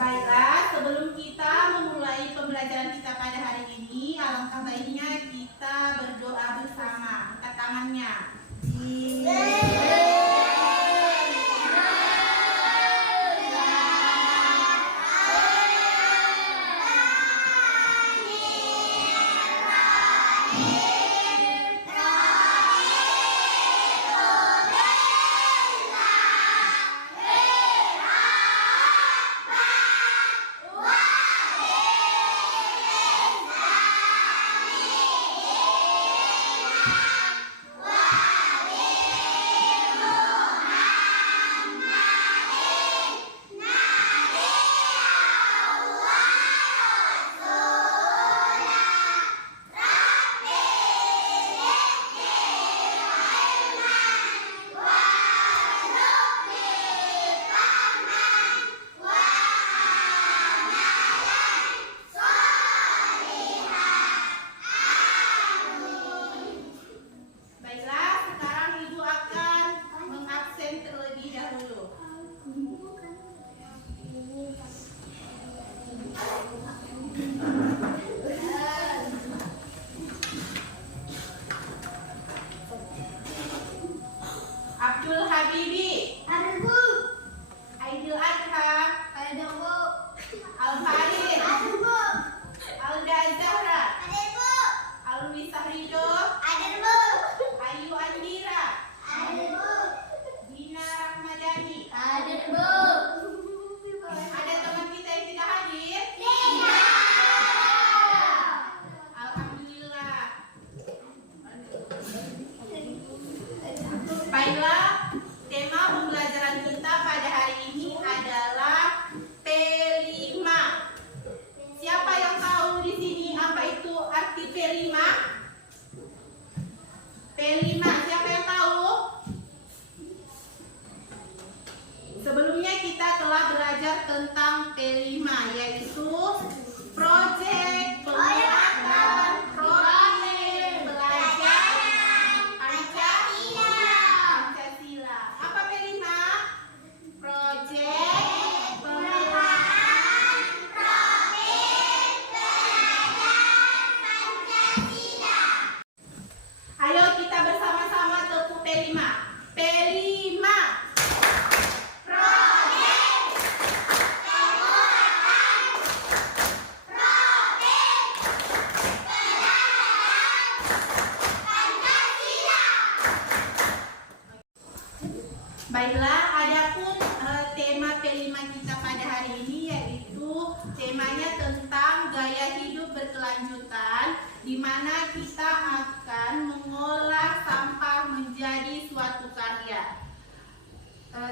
Baiklah, sebelum kita memulai pembelajaran kita pada hari ini, alangkah baiknya kita berdoa bersama. Angkat tangannya. Abdul Habibi. Ada Bu. Aidil Adha. Ada Bu. Al-Farid. Ada Bu. Alda Zahra. Ada Bu. Alwisah Ridho. Ada Bu. Ayu Andira. Ada Bu. Dina Rahmadani. Ada Bu. Ada teman kita yang tidak hadir? Tidak. Alhamdulillah. Baiklah, tema pembelajaran kita pada hari ini adalah P5. Siapa yang tahu di sini apa itu arti P5? P5, siapa yang tahu? Sebelumnya kita telah belajar tentang P5, yaitu proyek pembuatan proyek belajar Pancasila. Apa P5? Proyek pembuatan Proyek belajar Pancasila. Ayo kita bersama-sama tepuk P5. P5. Baiklah, adapun tema P5 kita pada hari ini yaitu temanya tentang gaya hidup berkelanjutan, di mana kita akan mengolah sampah menjadi suatu karya.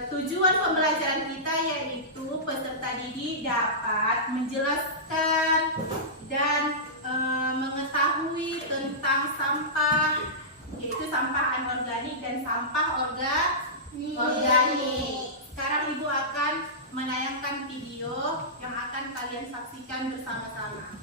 Tujuan pembelajaran kita yaitu peserta didik dapat menjelaskan dan mengetahui tentang sampah, yaitu sampah anorganik dan sampah organik. Sekarang Ibu akan menayangkan video yang akan kalian saksikan bersama-sama.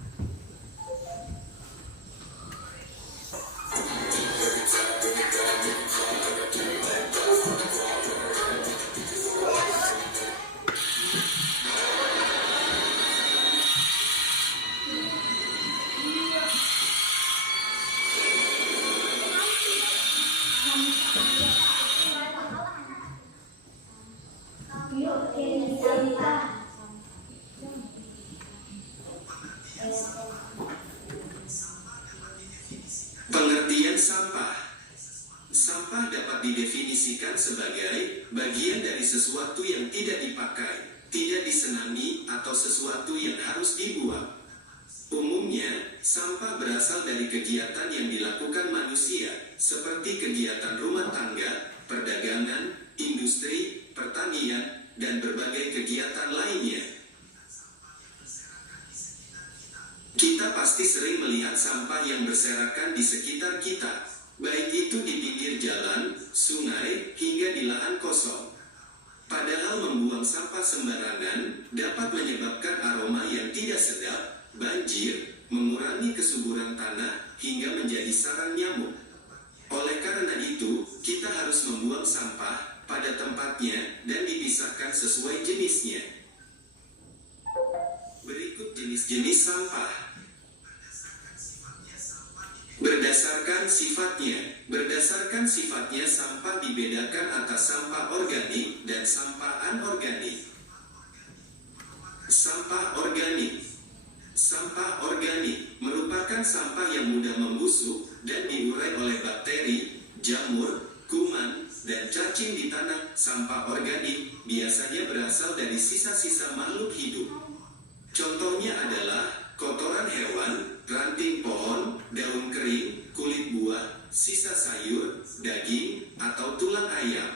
Pengertian sampah. Sampah dapat didefinisikan sebagai bagian dari sesuatu yang tidak dipakai, tidak disenangi, atau sesuatu yang harus dibuang. Umumnya, sampah berasal dari kegiatan yang dilakukan manusia, seperti kegiatan rumah tangga, perdagangan, industri, pertanian, dan berbagai kegiatan lainnya. Kita pasti sering melihat sampah yang berserakan di sekitar kita, baik itu di pinggir jalan, sungai, hingga di lahan kosong. Padahal membuang sampah sembarangan dapat menyebabkan aroma yang tidak sedap, banjir, mengurangi kesuburan tanah, hingga menjadi sarang nyamuk. Oleh karena itu, kita harus membuang sampah pada tempatnya dan dipisahkan sesuai jenisnya. Jenis-jenis sampah. Berdasarkan sifatnya sampah dibedakan atas sampah organik dan sampah anorganik. Sampah organik merupakan sampah yang mudah membusuk dan diurai oleh bakteri, jamur, kuman, dan cacing di tanah. Sampah organik biasanya berasal dari sisa-sisa makhluk hidup. Contohnya adalah kotoran hewan, ranting pohon, daun kering, kulit buah, sisa sayur, daging, atau tulang ayam.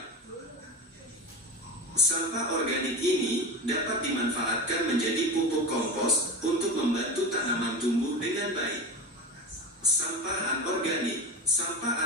Sampah organik ini dapat dimanfaatkan menjadi pupuk kompos untuk membantu tanaman tumbuh dengan baik. Sampah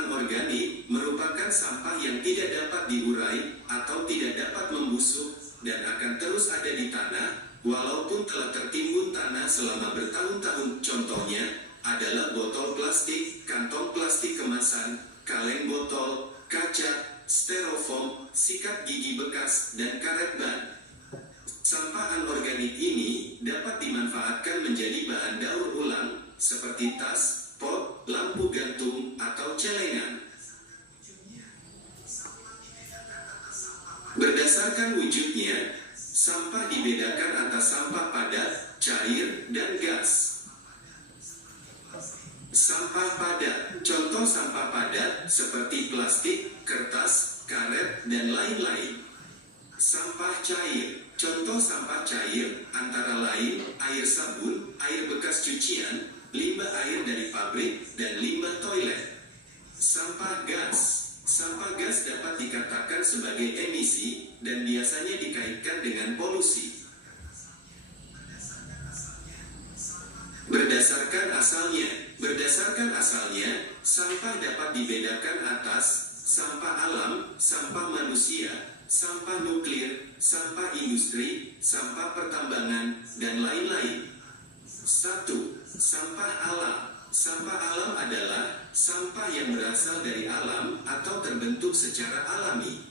anorganik merupakan sampah yang tidak dapat diurai atau tidak dapat membusuk dan akan terus ada di tanah walaupun telah tertimbun tanah selama bertahun-tahun. Contohnya adalah botol plastik, kantong plastik kemasan, kaleng botol, kaca, styrofoam, sikat gigi bekas, dan karet ban. Sampah anorganik ini dapat dimanfaatkan menjadi bahan daur ulang seperti tas, pot, lampu gantung, atau celengan. Berdasarkan wujudnya, sampah dibedakan atas sampah padat, cair, dan gas. Sampah padat. Contoh sampah padat seperti plastik, kertas, karet, dan lain-lain. Sampah cair. Contoh sampah cair antara lain air sabun, air bekas cucian, limbah air dari pabrik, dan limbah toilet. Sampah gas. Sampah gas dapat dikatakan sebagai emisi dan biasanya dikaitkan dengan polusi. Berdasarkan asalnya, sampah dapat dibedakan atas sampah alam, sampah manusia, sampah nuklir, sampah industri, sampah pertambangan, dan lain-lain. 1. Sampah alam. Sampah alam adalah sampah yang berasal dari alam atau terbentuk secara alami.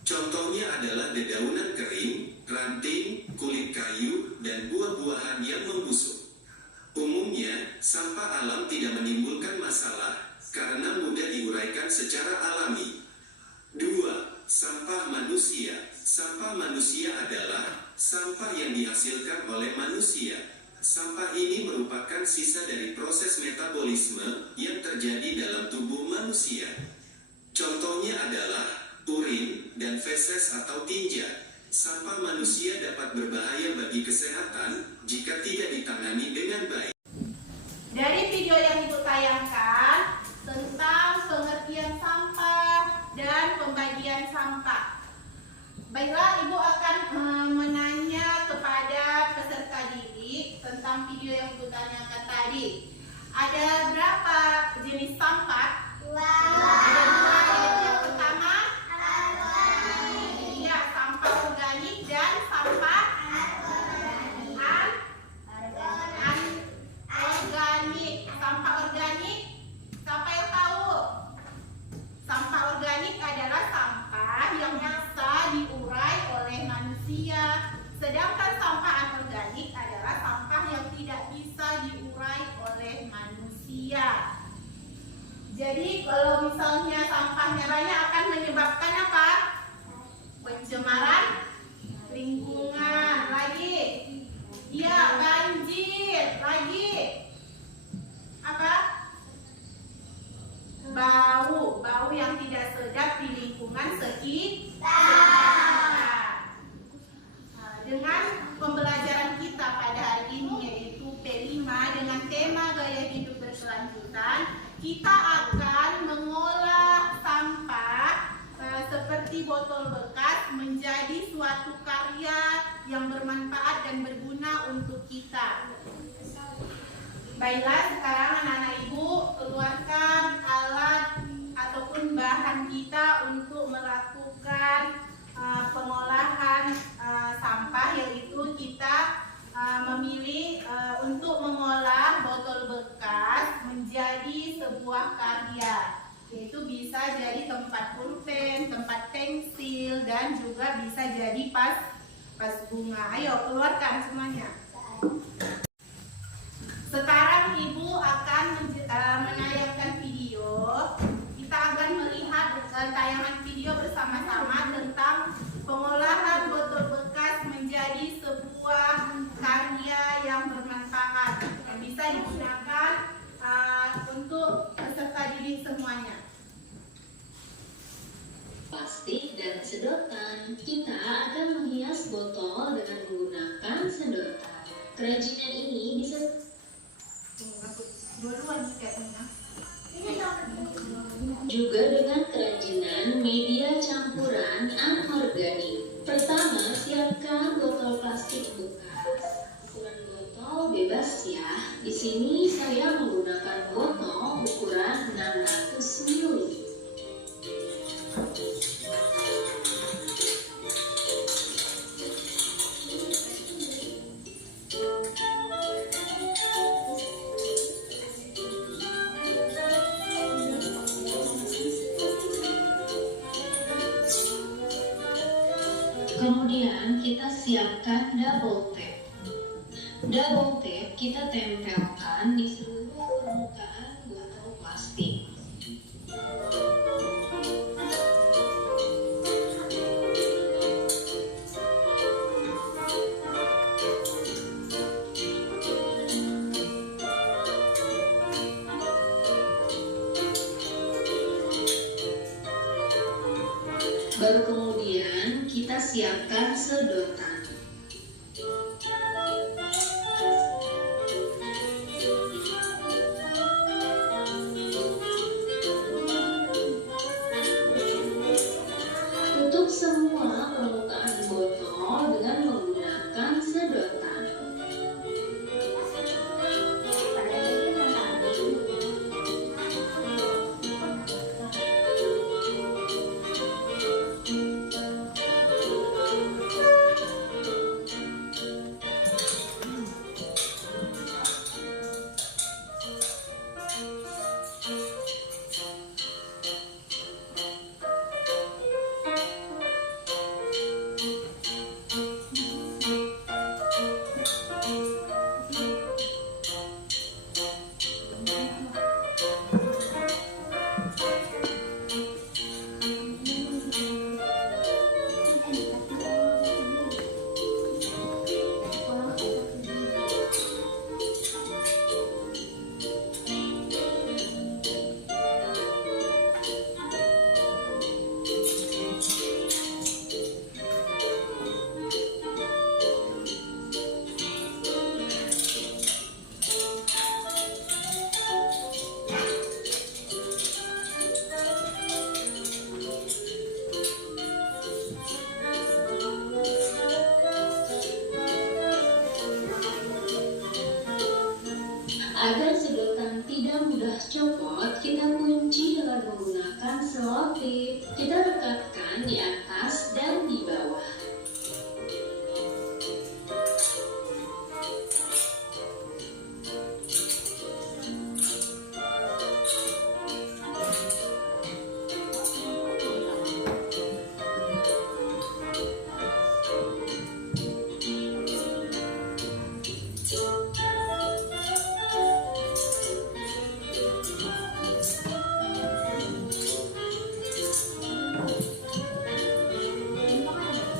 Contohnya adalah dedaunan kering, ranting, kulit kayu, dan buah-buahan yang membusuk. Umumnya, sampah alam tidak menimbulkan masalah karena mudah diuraikan secara alami. 2. Sampah manusia. Sampah manusia adalah sampah yang dihasilkan oleh manusia. Sampah ini merupakan sisa dari proses metabolisme yang terjadi dalam tubuh manusia. Contohnya adalah urin dan feses atau tinja. Sampah manusia dapat berbahaya bagi kesehatan jika tidak ditangani dengan baik. Dari video yang Ibu tayangkan tentang pengertian sampah dan pembagian sampah. Baiklah, Ibu akan menanya kepada peserta didik tentang video yang Ibu tanyakan tadi. Ada berapa jenis sampah? Ada dua, yaitu yang pertama sampah organik dan sampah anorganik. Sampah organik, siapa yang tahu? Sampah organik adalah sampah yang bisa diurai oleh manusia. Sedangkan sampah anorganik adalah sampah yang tidak bisa diurai oleh manusia. Jadi kalau misalnya sampahnya banyak akan menyebabkan apa? Pencemaran lingkungan. Lagi, banjir. Lagi, apa? Bau yang tidak sedap di lingkungan sekitar. Dengan pembelajaran kita pada hari ini yaitu P5 dengan tema gaya hidup berkelanjutan, kita akan mengolah sampah seperti botol bekas menjadi suatu karya yang bermanfaat dan berguna untuk kita. Baiklah, sekarang anak-anak Ibu keluarkan alat ataupun bahan kita untuk melakukan pengolahan sampah, yaitu kita memilih untuk mengolah botol bekas menjadi sebuah karya, yaitu bisa jadi tempat pulpen, tempat pensil, dan juga bisa jadi vas bunga. Ayo keluarkan semuanya. Sekarang Ibu akan menayangkan video. Kita akan melihat tayangan video bersama-sama tentang pengolahan botol bekas menjadi sebuah karya yang bermanfaat yang bisa digunakan untuk peserta didik semuanya. Plastik dan sedotan, kita akan menghias botol dengan menggunakan sedotan. Kerajinan ini bisa juga dengan kerajinan media campuran anorganik. Pertama, siapkan botol plastik bekas. Ukuran botol bebas ya. Di sini saya menggunakan botol ukuran 600 ml. Kemudian kita siapkan double tape. Double tape kita tempelkan di seluruh permukaan botol plastik. Baru kemudian kita siapkan sedotan. Tutup semua permukaan botol dengan menggunakan sedotan. Agar sedotan tidak mudah copot, kita kunci dengan menggunakan selotip. Kita rekatkan di atas dan di bawah.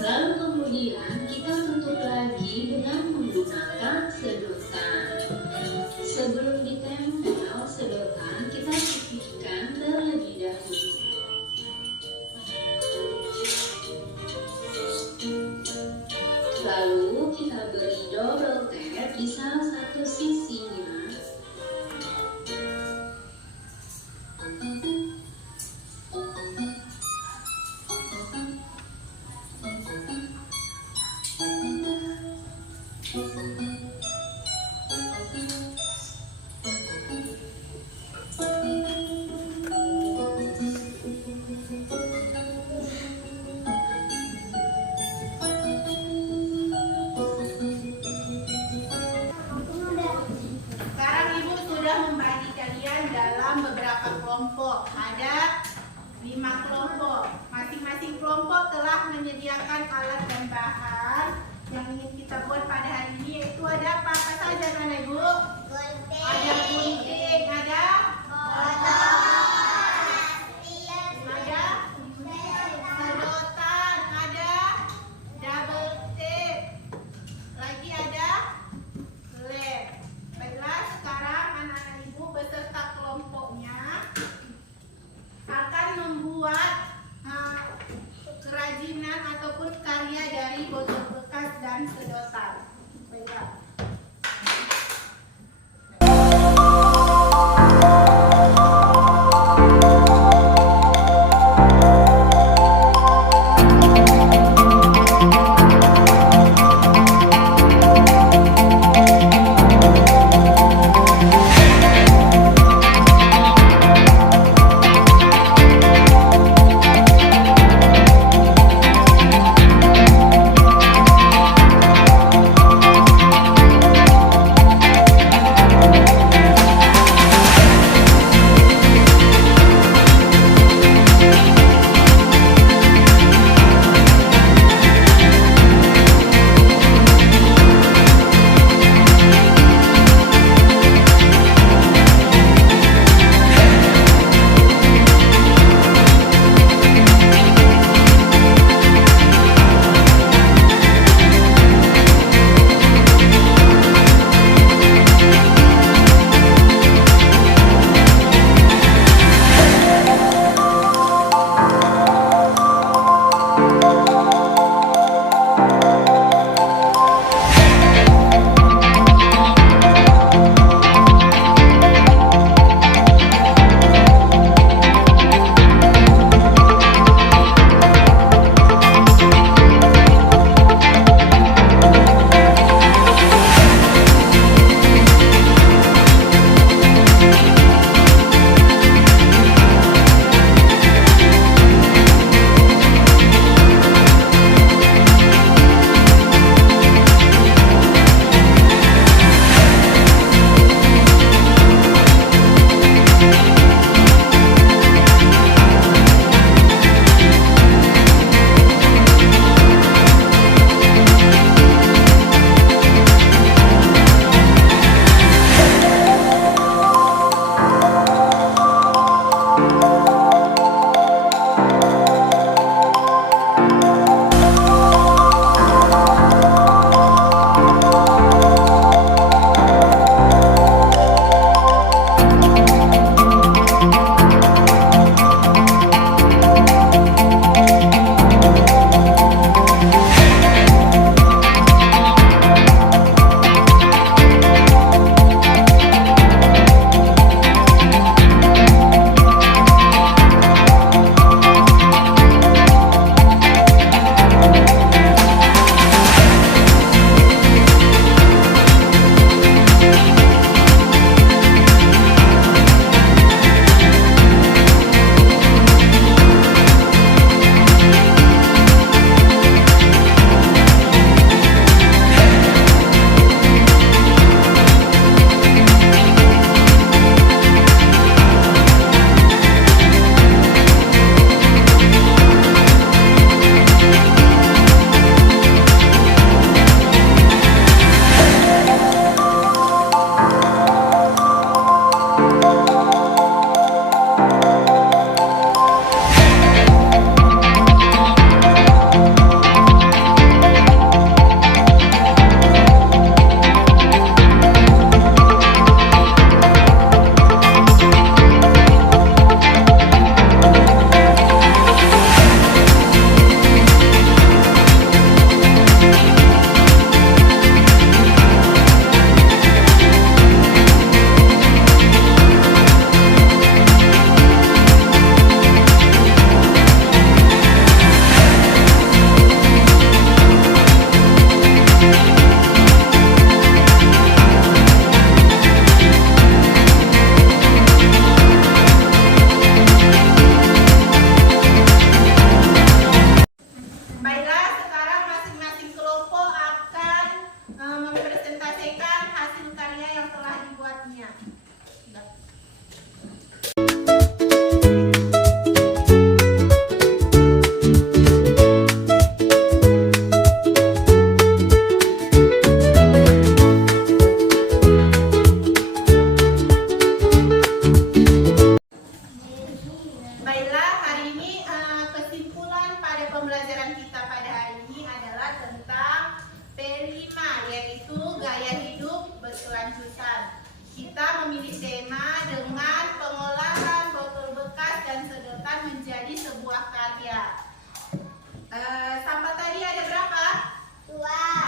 Lalu kemudian kita tutup lagi dengan menggunakan sedotan. Sebelum ditempel sedotan, kita pipihkan terlebih dahulu. Lalu kita beri double tape di salah satu sisinya. kelompok. Ada 5 kelompok. Masing-masing kelompok telah menyediakan alat dan bahan yang ingin kita buat pada hari ini, yaitu ada apa saja kan Ibu? yaitu gaya hidup berkelanjutan. Kita memilih tema dengan pengolahan botol bekas dan sedotan menjadi sebuah karya. Sampah tadi ada berapa? 2.